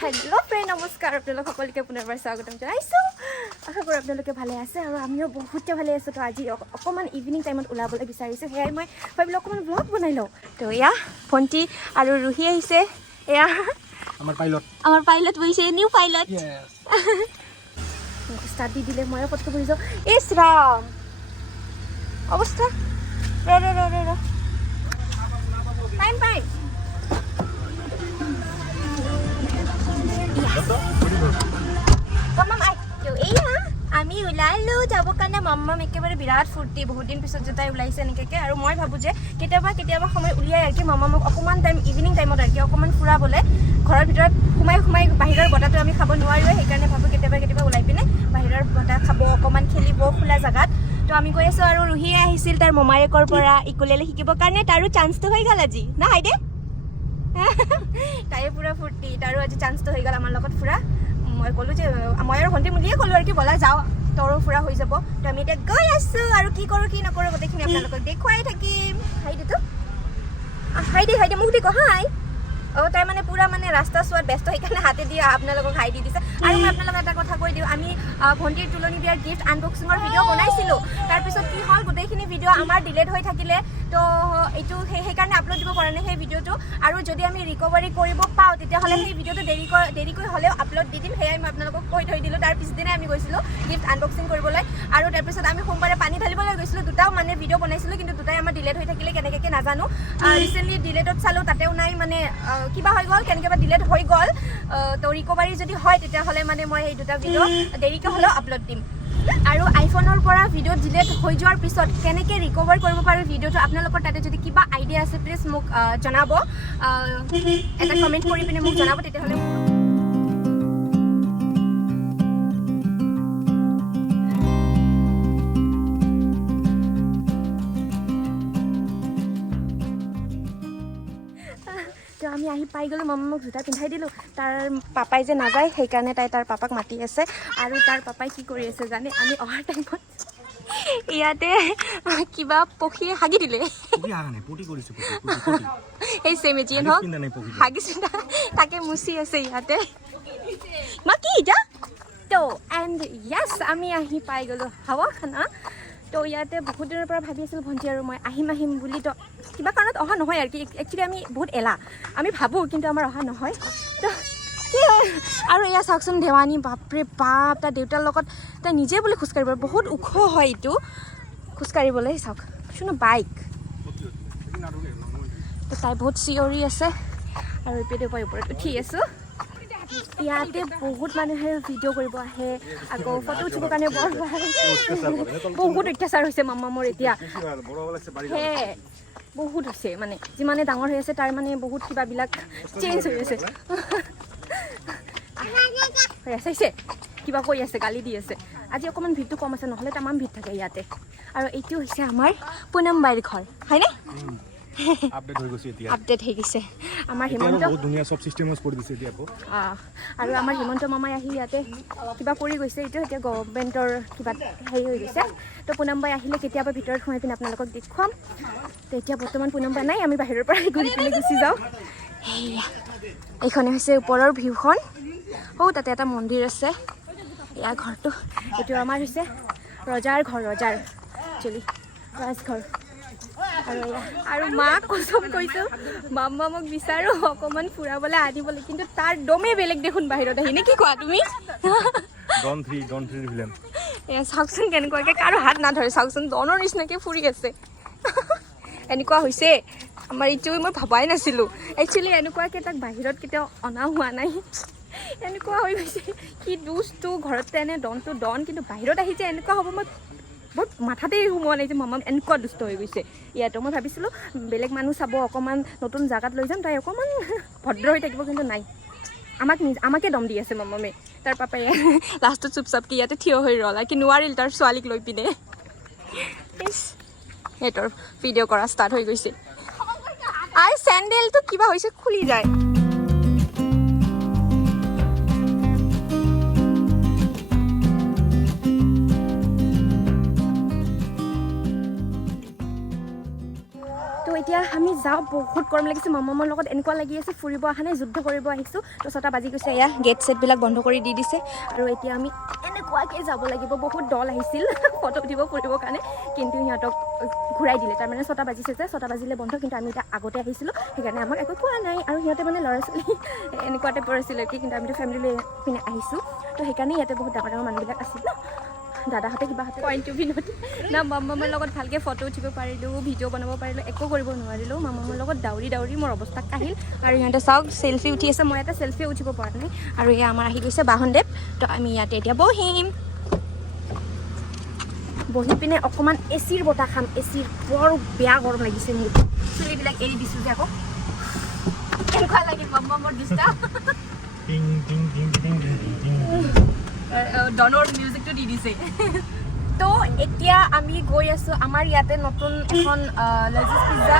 hello friend नमस्कार आपलोक सकलोके पुनर्बार स्वागतम जनाइছোঁ आशा करूँ आपलोके भाले আছে আৰু আমিও বহুতে ভালে আছোঁ তো আজি অকমান ইভিনিং টাইমত ওলাবলৈ বিচাৰিছোঁ হেয়াই মই ভাবিলোঁ অকমান ব্লগ বনাই লওঁ তো এয়া ভণ্টি আৰু ৰুহি আহিছে এয়া আমাৰ পাইলট বহিছে নিউ পাইলট ষ্টাৰ্ট দি দিলে মই পটকৈ বহি যাওঁ ইছ ৰাম অৱস্থা ৰ টাইম মাম্মাম আমি ওলালো যাবৰ কাৰণে মাম্মাম একেবাৰে বিৰাট ফূৰ্তি বহুত দিন পিছত যে তাই ওলাইছে এনেকৈ আৰু মই ভাবোঁ যে কেতিয়াবা সময় উলিয়াই আৰু কি মাম্মামক অকণমান টাইম ইভিনিং টাইমত আৰু কি অকণমান ফুৰাবলৈ ঘৰৰ ভিতৰত সোমাই বাহিৰৰ বতাহটো আমি খাব নোৱাৰোঁ সেইকাৰণে ভাবোঁ কেতিয়াবা ওলাই পিনে বাহিৰৰ বতাহ খাব অকণমান খেলিব খোলা জেগাত তো আমি গৈ আছোঁ আৰু ৰুহিয়ে আহিছিল তাৰ মমায়েকৰ পৰা ইকুলেলে শিকিবৰ কাৰণে তাৰো চান্সটো হৈ গ'ল আজি না হাইদে তাই পুৰা ফূৰ্তি তাৰো আজি চান্সটো হৈ গ'ল আমাৰ লগত ফুৰা মই ক'লোঁ যে মই আৰু ভণ্টি মিলিয়ে ক'লোঁ আৰু কি ব'লা যাওঁ তোৰো ফুৰা হৈ যাব তো আমি এতিয়া গৈ আছোঁ আৰু কি কৰোঁ কি নকৰোঁ গোটেইখিনি আপোনালোকক দেখুৱাই থাকিম হাইদে মোক দি হাই তাই মানে পুৰা মানে ৰাস্তা চোৱাত ব্যস্ত সেইকাৰণে হাতে দি আপোনালোকক হাই দি দিছে আৰু মই আপোনালোকক এটা কথা কৈ দিওঁ আমি ভণ্টিৰ তুলনি বিয়াৰ গিফ্ট আনবক্সিঙৰ ভিডিঅ' বনাইছিলোঁ তাৰপিছত কি হ'ল গোটেইখিনি ভিডিঅ' আমাৰ ডিলেট হৈ থাকিলে তো এইটো সেইকাৰণে আপলোড দিব পৰা নাই সেই ভিডিঅ'টো আৰু যদি আমি ৰিকভাৰী কৰিব পাওঁ তেতিয়াহ'লে সেই ভিডিঅ'টো দেৰিকৈ হ'লেও আপলোড দি দিম সেয়াই মই আপোনালোকক কৈ থৈ দিলোঁ তাৰ পিছদিনাই আমি গৈছিলোঁ গিফ্ট আনবক্সিং কৰিবলৈ আৰু তাৰপিছত আমি সোমবাৰে পানী ঢালিবলৈ গৈছিলোঁ দুটাও মানে ভিডিঅ' বনাইছিলোঁ কিন্তু দুটাই আমাৰ ডিলেট হৈ থাকিলে কেনেকৈ নাজানো ৰিচেণ্টলি ডিলেটত চালোঁ তাতেও নাই মানে কিবা হৈ গ'ল কেনেকৈ বা ডিলেট হৈ গ'ল তো ৰিকভাৰী যদি হয় তেতিয়াহ'লে মানে মই সেই দুটা ভিডিঅ' দেৰিকৈ হ'লেও আপলোড দিম আৰু আইফোনৰ পৰা ভিডিঅ' ডিলেট হৈ যোৱাৰ পিছত কেনেকৈ ৰিকভাৰ কৰিব পাৰোঁ ভিডিঅ'টো আপোনালোকৰ তাতে যদি কিবা আইডিয়া আছে প্লিজ মোক জনাব এটা কমেণ্ট কৰি পিনে মোক জনাব তেতিয়াহ'লে তো আমি আহি পাই গ'লোঁ মাম্মাক জোতা পিন্ধাই দিলোঁ তাৰ পাপাই যে নাযায় সেইকাৰণে তাই তাৰ পাপাক মাতি আছে আৰু তাৰ পাপাই কি কৰি আছে জানে আমি অহাৰ টাইমত ইয়াতে কিবা পক্ষীয়ে হাগি দিলে এই চেমেজিয়ে হওক হাগিছে তাকে মুচি আছে ইয়াতে মা কি এতিয়া তো এণ্ড য়েছ আমি আহি পাই গ'লোঁ হাৱা খানা তো ইয়াতে বহুত দিনৰ পৰা ভাবি আছিলোঁ ভণ্টি আৰু মই আহিম বুলি তো কিবা কাৰণত অহা নহয় আৰু কি একচুৱেলি আমি বহুত এলাহ আমি ভাবোঁ কিন্তু আমাৰ অহা নহয় তো কি হয় আৰু এয়া চাওকচোন দেৱানী বাপৰে বাপ তাৰ দেউতাৰ লগত তাই নিজে বুলি খোজকাঢ়িব বহুত ওখ হয় এইটো খোজকাঢ়িবলৈ চাওক শুনো বাইক তো তাই বহুত চিঞৰি আছে আৰু এইপিনে মই ওপৰত উঠি আছোঁ ইয়াতে বহুত মানুহে ভিডিঅ' কৰিব আহে আকৌ ফটো উঠিবৰ কাৰণে বৰ ভাল বহুত অত্যাচাৰ হৈছে মাম্মামৰ এতিয়া বহুত হৈছে মানে যিমানে ডাঙৰ হৈ আছে তাৰ মানে বহুত কিবাবিলাক চেঞ্জ হৈ আছে চাইছে কিবা কৈ আছে গালি দি আছে আজি অকণমান ভিৰটো কম আছে নহ'লে তামাম ভিৰ থাকে ইয়াতে আৰু এইটো হৈছে আমাৰ পুনম বাইৰ ঘৰ হয়নে আপডেট হৈ গৈছে আমাৰ হিমন্ত আৰু আমাৰ হিমন্ত মামাই আহি ইয়াতে কিবা কৰি গৈছে এইটো এতিয়া গভৰ্ণমেণ্টৰ কিবা হেৰি হৈ গৈছে তো পুনম বাই আহিলে কেতিয়াবা ভিতৰত সোমাই পিনে আপোনালোকক দেখুৱাম তো এতিয়া বৰ্তমান পুনম বাই নাই আমি বাহিৰৰ পৰা ঘূৰি পিনে গুচি যাওঁ সেয়া এইখনে হৈছে ওপৰৰ ভিউখন তাতে এটা মন্দিৰ আছে এয়া ঘৰটো এইটো আমাৰ হৈছে ৰজাৰ একচুৱেলি ৰাজঘৰ আৰু মাক কচম কৈছোঁ মাম্মামক বিচাৰোঁ অকণমান ফুৰাবলৈ আনিবলৈ কিন্তু তাৰ দমেই বেলেগ দেখোন বাহিৰত আহি নে কি কোৱা তুমি এয়া চাওকচোন কেনেকুৱাকৈ কাৰো হাত নাধৰে চাওকচোন ডনৰ নিচিনাকৈ ফুৰি আছে এনেকুৱা হৈছে আমাৰ এইটো মই ভবাই নাছিলোঁ একচুৱেলি এনেকুৱাকৈ তাক বাহিৰত কেতিয়াও অনা হোৱা নাই এনেকুৱা হৈ গৈছে কি দুষ্টটো ঘৰতে এনে ডনটো ডন কিন্তু বাহিৰত আহি যে এনেকুৱা হ'ব মই বহুত মাথাতেই সোমোৱা নাই যে মাম্মাম এনেকুৱা দুষ্ট হৈ গৈছে ইয়াতো মই ভাবিছিলোঁ বেলেগ মানুহ চাব অকণমান নতুন জেগাত লৈ যাম তাই অকণমান ভদ্ৰ হৈ থাকিব কিন্তু নাই আমাকে দম দি আছে মাম্মামে তাৰ পাপাই লাষ্টত চুপচাপকৈ ইয়াতে থিয় হৈ ৰ'ল কি নোৱাৰিল তাৰ ছোৱালীক লৈ পিনে সিহঁতৰ ভিডিঅ' কৰা ষ্টাৰ্ট হৈ গৈছে আৰু চেণ্ডেলটো কিবা হৈছে খুলি যায় তো এতিয়া আমি যাওঁ বহুত গৰম লাগিছে মামামৰ লগত এনেকুৱা লাগি আছে ফুৰিব অহা নাই যুদ্ধ কৰিব আহিছোঁ তো 6টা বাজি গৈছে এয়া গেট ছেটবিলাক বন্ধ কৰি দি দিছে আৰু এতিয়া আমি এনেকুৱাকৈ যাব লাগিব বহুত দল আহিছিল ফটো উঠিব ফুৰিবৰ কাৰণে কিন্তু সিহঁতক ঘূৰাই দিলে তাৰমানে 6টা বাজিছে যে 6টা বাজিলে বন্ধ কিন্তু আমি এতিয়া আগতে আহিছিলোঁ সেইকাৰণে আমাক একো কোৱা নাই আৰু সিহঁতে মানে ল'ৰা ছোৱালী এনেকুৱা টাইপৰ আছিলে কি কিন্তু আমিতো ফেমিলি লৈ পিনে আহিছোঁ তো সেইকাৰণে ইয়াতে বহুত ডাঙৰ ডাঙৰ মানুহবিলাক আছিল ন দাদাহঁতে কিবাহঁতে পইণ্ট টু ভিনতে না মামামৰ লগত ভালকৈ ফটো উঠিব পাৰিলোঁ ভিডিঅ' বনাব পাৰিলোঁ একো কৰিব নোৱাৰিলোঁ মামামৰ লগত দাউৰি মোৰ অৱস্থা কাহিল আৰু সিহঁতে চাওক চেল্ফি উঠি আছে মই এটা চেল্ফিও উঠিব পৰা নাই আৰু এয়া আমাৰ আহি গৈছে বাহনদেৱ তো আমি ইয়াতে এতিয়া বহিম বহি পিনে অকণমান এচিৰ বতাহ খাম এচিৰ বৰ বেয়া গৰম লাগিছে মোৰ চুলিবিলাক এৰি দিছোঁ যে আকৌ কেনেকুৱা লাগিল মামামৰ দিষ্টা ডনৰ মিউজিকটো দি দিছে তো এতিয়া আমি গৈ আছোঁ আমাৰ ইয়াতে নতুন এখন লজিজ পিজ্জা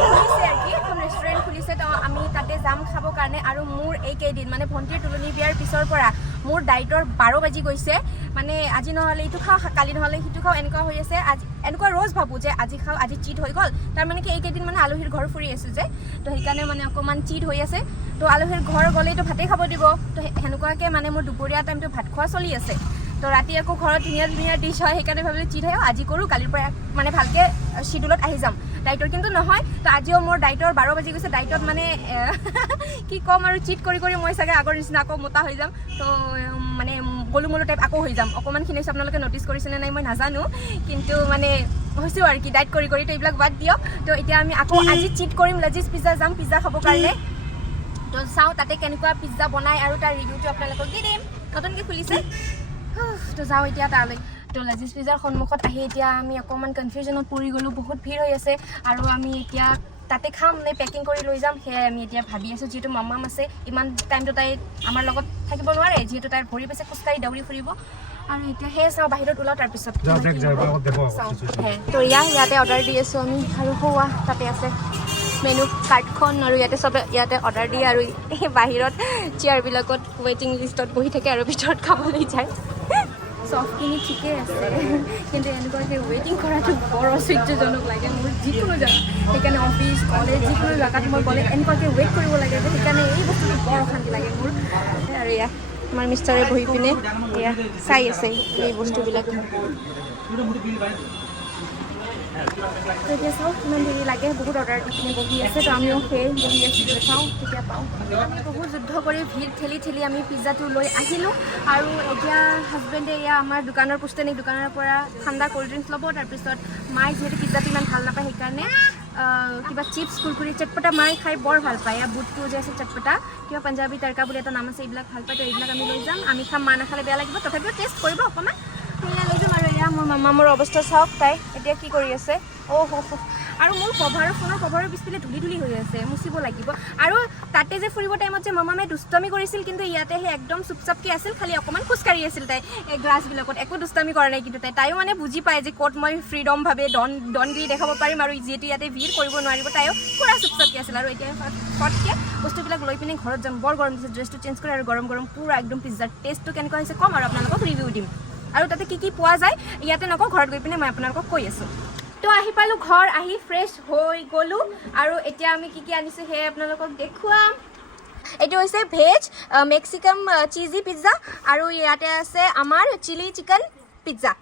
খুলিছে আৰু কি এখন ৰেষ্টুৰেণ্ট খুলিছে তো আমি তাতে যাম খাবৰ কাৰণে আৰু মোৰ এইকেইদিন মানে ভণ্টিৰ তুলনি বিয়াৰ পিছৰ পৰা মোৰ ডাইটৰ 12 বাজি গৈছে মানে আজি নহ'লে এইটো খাওঁ কালি নহ'লে সিটো খাওঁ এনেকুৱা হৈ আছে আজি এনেকুৱা ৰ'জ ভাবোঁ যে আজি খাওঁ আজি চিট হৈ গ'ল তাৰমানে কি এইকেইদিন মানে আলহীৰ ঘৰ ফুৰি আছোঁ যে তো সেইকাৰণে মানে অকণমান চিট হৈ আছে তো আলহীৰ ঘৰ গ'লেইতো ভাতেই খাব দিব তো সেনেকুৱাকৈ মানে মোৰ দুপৰীয়া টাইমটো ভাত খোৱা চলি আছে তো ৰাতি আকৌ ঘৰত ধুনীয়া ধুনীয়া ডিছ হয় সেইকাৰণে ভাবিলোঁ চিট হয় আজি কৰোঁ কালিৰ পৰা মানে ভালকৈ শ্বিডিউলত আহি যাম ডাইটৰ কিন্তু নহয় তো আজিও মোৰ ডাইটৰ 12 বাজি গৈছে ডাইটত মানে কি ক'ম আৰু চিট কৰি মই চাগে আগৰ নিচিনা আকৌ মোটা হৈ যাম তো মানে গলু মলু টাইপ আকৌ হৈ যাম অকণমান খিনাইছোঁ আপোনালোকে ন'টিছ কৰিছেনে নাই মই নাজানো কিন্তু মানে হৈছোঁ আৰু কি ডাইট কৰি তো এইবিলাক বাদ দিয়ক তো এতিয়া আমি আকৌ আজি চিট কৰিম লজিজ পিজ্জা যাম পিজ্জা খাবৰ কাৰণে তো চাওঁ তাতে কেনেকুৱা পিজ্জা বনাই আৰু তাৰ ৰিভিউটো আপোনালোকক দি দিম নতুনকৈ খুলিছে তো যাওঁ এতিয়া তালৈ তো লজিজ পিজ্জাৰ সন্মুখত আহি এতিয়া আমি অকণমান কনফিউজনত পৰি গ'লোঁ বহুত ভিৰ হৈ আছে আৰু আমি এতিয়া তাতে খাম নে পেকিং কৰি লৈ যাম সেয়াই আমি এতিয়া ভাবি আছোঁ যিহেতু মামাম আছে ইমান টাইমটো তাই আমাৰ লগত থাকিব নোৱাৰে যিহেতু তাইৰ ভৰি পাইছে খোজকাঢ়ি দৌৰি ফুৰিব আৰু এতিয়া সেই চাওঁ বাহিৰত ওলাওঁ তাৰপিছত তো ইয়াতে অৰ্ডাৰ দি আছোঁ আমি আৰু হোৱা তাতে আছে মেনু কাৰ্ডখন আৰু ইয়াতে অৰ্ডাৰ দিয়ে আৰু এই বাহিৰত চেয়াৰবিলাকত ৱেইটিং লিষ্টত বহি থাকে আৰু ভিতৰত খাবলৈ যায় চবখিনি ঠিকেই আছে কিন্তু এনেকুৱাকৈ ৱেইটিং কৰাটো বৰ অসহ্যজনক লাগে মোৰ যিকোনো জেগাত সেইকাৰণে অফিচ কলেজ যিকোনো জেগাত মই গ'লে এনেকুৱাকৈ ৱেইট কৰিব লাগে যে সেইকাৰণে এই বস্তুটো বৰ অশান্তি লাগে মোৰ আৰু এয়া আমাৰ মিষ্টাৰে বহি পিনে এয়া চাই আছে এই বস্তুবিলাক তো এতিয়া চাওঁ কিমান দেৰি লাগে বহুত অৰ্ডাৰ দি পিনে বহি আছে তো আমিও সেই বহি আছোঁ চাওঁ কেতিয়া পাওঁ আমি বহুত যুদ্ধ কৰি ভিৰ ঠেলি আমি পিজ্জাটো লৈ আহিলোঁ আৰু এতিয়া হাজবেণ্ডে এয়া আমাৰ দোকানৰ পুষ্টেনিক দোকানৰ পৰা ঠাণ্ডা ক'ল্ড ড্ৰিংকছ ল'ব তাৰপিছত মায়ে যিহেতু পিজ্জাটো ইমান ভাল নাপায় সেইকাৰণে কিবা চিপছ কুৰকুৰি চটপটা মায়ে খাই বৰ ভাল পায় এয়া বুটটো যে আছে চটপটা কিবা পাঞ্জাবী তৰকা বুলি এটা নাম আছে এইবিলাক ভাল পায় তো এইবিলাক আমি লৈ যাম আমি খাম মা নাখালে বেয়া লাগিব তথাপিও টেষ্ট কৰিব অকণমান সেয়া লৈ যাম আৰু এয়া মোৰ মামামৰ অৱস্থা চাওক তাই এতিয়া কি কৰি আছে আৰু মোৰ ফোনৰ কভাৰৰ পিছফালে ধূলি হৈ আছে মুচিব লাগিব আৰু তাতে যে ফুৰিব টাইমত যে মামামে দুষ্টামি কৰিছিল কিন্তু ইয়াতে সেই একদম চুপচাপকৈ আছিল খালি অকণমান খোজকাঢ়ি আছিল তাই এই গ্লাছবিলাকত একো দুষ্টামি কৰা নাই কিন্তু তাইও মানে বুজি পায় যে ক'ত মই ফ্ৰীডমভাৱে ডনগিৰি দেখাব পাৰিম আৰু যিহেতু ইয়াতে ভিৰ কৰিব নোৱাৰিব তাইও পূৰা চুপচাপকৈ আছিল আৰু এতিয়া ফটকৈ বস্তুবিলাক লৈ পিনে ঘৰত যাম বৰ গৰম দিছে ড্ৰেছটো চেঞ্জ কৰি আৰু গৰম পূৰা একদম পিজ্জাৰ টেষ্টটো কেনেকুৱা হৈছে ক'ম আৰু আপোনালোকক ৰিভিউ দিম আৰু তাতে কি পোৱা যায় ইয়াতে নকওঁ ঘৰত গৈ পিনে মই আপোনালোকক কৈ আছোঁ তো আহি পালোঁ ঘৰ আহি ফ্ৰেছ হৈ গ'লোঁ আৰু এতিয়া আমি কি আনিছোঁ সেয়ে আপোনালোকক দেখুৱাম এইটো হৈছে ভেজ মেক্সিকান চিজি পিজ্জা আৰু ইয়াতে আছে আমাৰ চিলি চিকেন পিজ্জা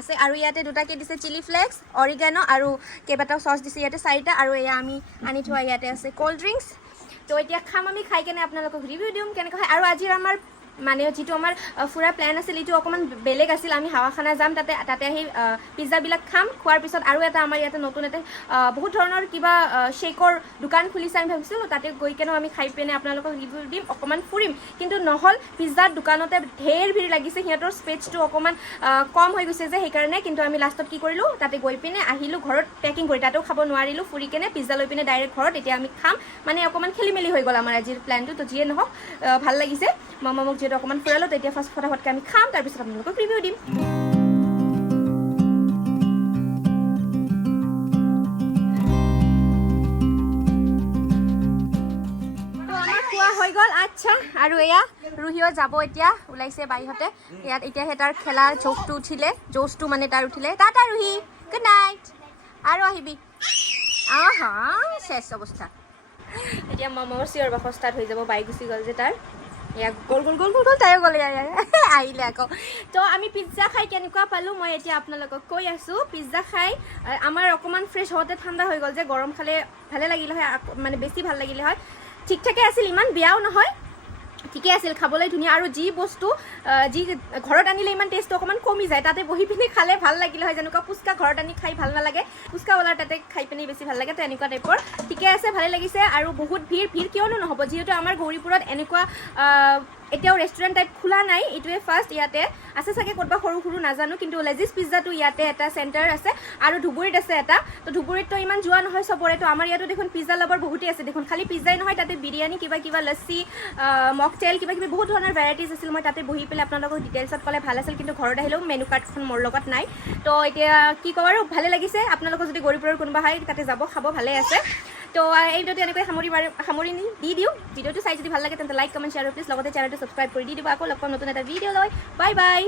আছে আৰু ইয়াতে দুটাকৈ দিছে চিলি ফ্লেক্স অৰিগেনো আৰু কেইবাটাও চচ দিছে ইয়াতে 4টা আৰু এয়া আমি আনি থোৱা ইয়াতে আছে ক'ল্ড ড্ৰিংকছ তো এতিয়া খাম আমি খাই কেনে আপোনালোকক ৰিভিউ দিম কেনেকৈ হয় আৰু আজিৰ আমাৰ মানে যিটো আমাৰ ফুৰা প্লেন আছিল এইটো অকণমান বেলেগ আছিল আমি হাৱাখানা যাম তাতে আহি পিজ্জাবিলাক খাম খোৱাৰ পিছত আৰু এটা আমাৰ ইয়াতে নতুন এটা বহুত ধৰণৰ কিবা শ্বেকৰ দোকান খুলিছে আমি ভাবিছিলোঁ তাতে গৈ কেনেও আমি খাই পিনে আপোনালোকক ৰিভিউ দিম অকণমান ফুৰিম কিন্তু নহ'ল পিজ্জাৰ দোকানতে ঢেৰ ভিৰ লাগিছে সিহঁতৰ স্পেচটো অকণমান কম হৈ গৈছে যে সেইকাৰণে কিন্তু আমি লাষ্টত কি কৰিলোঁ তাতে গৈ পিনে আহিলোঁ ঘৰত পেকিং কৰি তাতেও খাব নোৱাৰিলোঁ ফুৰি কেনে পিজ্জা লৈ পিনে ডাইৰেক্ট ঘৰত এতিয়া আমি খাম মানে অকণমান খেলি মেলি হৈ গ'ল আমাৰ আজিৰ প্লেনটো তো যিয়ে নহওক ভাল লাগিছে মামামক যিহেতু অকণমান ফুৰালোঁ তেতিয়া ফাৰ্ষ্ট ফটাফটকৈ আমি খাম তাৰপিছত আপোনালোকক ৰিভিউ দিম হৈ গ'ল আচ্ছা আৰু এয়া ৰুহিও যাব এতিয়া ওলাইছে বাইহঁতে ইয়াত এতিয়া তাৰ খেলাৰ জোচটো উঠিলে মানে তাৰ উঠিলে টাটা ৰুহি গুড নাইট আৰু আহিবি আহা শেষ অৱস্থা এতিয়া মমৰ চিঞৰ বাখৰ ষ্টাৰ্ট হৈ যাব বাই গুচি গ'ল যে তাৰ এয়া গ'ল গ'ল গ'ল গ'ল গ'ল তাইও গ'ল আহিলে আকৌ তো আমি পিজ্জা খাই কেনেকুৱা পালোঁ মই এতিয়া আপোনালোকক কৈ আছোঁ পিজ্জা খাই আমাৰ অকণমান ফ্ৰেছ হওঁতে ঠাণ্ডা হৈ গ'ল যে গৰম খালে ভালে লাগিলে হয় মানে বেছি ভাল লাগিলে হয় ঠিক ঠাকে আছিল ইমান বেয়াও নহয় ঠিকে আছিল খাবলৈ ধুনীয়া আৰু যি বস্তু যি ঘৰত আনিলে ইমান টেষ্টটো অকণমান কমি যায় তাতে বহি পিনি খালে ভাল লাগিলে হয় যেনেকুৱা ফুচকা ঘৰত আনি খাই ভাল নালাগে ফুচকাৱালাৰ তাতে খাই পিনি বেছি ভাল লাগে তো এনেকুৱা টাইপৰ ঠিকে আছে ভালে লাগিছে আৰু বহুত ভিৰ কিয়নো নহ'ব যিহেতু আমাৰ গৌৰীপুৰত এনেকুৱা এতিয়াও ৰেষ্টুৰেণ্ট টাইপ খোলা নাই এইটোৱে ফাৰ্ষ্ট ইয়াতে আছে চাগে ক'ৰবাত সৰু সৰু নাজানো কিন্তু লেজিজ পিজ্জাটো ইয়াতে এটা চেণ্টাৰ আছে আৰু ধুবুৰীত আছে এটা তো ধুবুৰীততো ইমান যোৱা নহয় চবৰে তো আমাৰ ইয়াতো দেখোন পিজ্জা লাভাৰ বহুতেই আছে দেখোন খালি পিজ্জাই নহয় তাতে বিৰিয়ানী কিবা লস্সি মকটেল কিবা বহুত ধৰণৰ ভেৰাইটিজ আছিল মই তাতে বহি পেলাই আপোনালোকক ডিটেইলছত ক'লে ভাল আছিল কিন্তু ঘৰত আহিলেও মেনু কাৰ্ডখন মোৰ লগত নাই তো এতিয়া কি ক'ব আৰু ভালে লাগিছে আপোনালোকৰ যদি গৌৰীপুৰৰ কোনোবা হয় তাতে যাব খাব ভালে আছে তো এই ভিডিঅ'টো এনেকৈ সামৰি দি দিওঁ ভিডিঅ'টো চাই যদি ভাল লাগে তেন্তে লাইক কমেণ্ট শ্বেয়াৰ প্লিজ লগতে চেনেলটো সাবস্ক্ৰাইব কৰি দি দিব আকৌ লগ পাম নতুন এটা ভিডিঅ' লৈ বাই বাই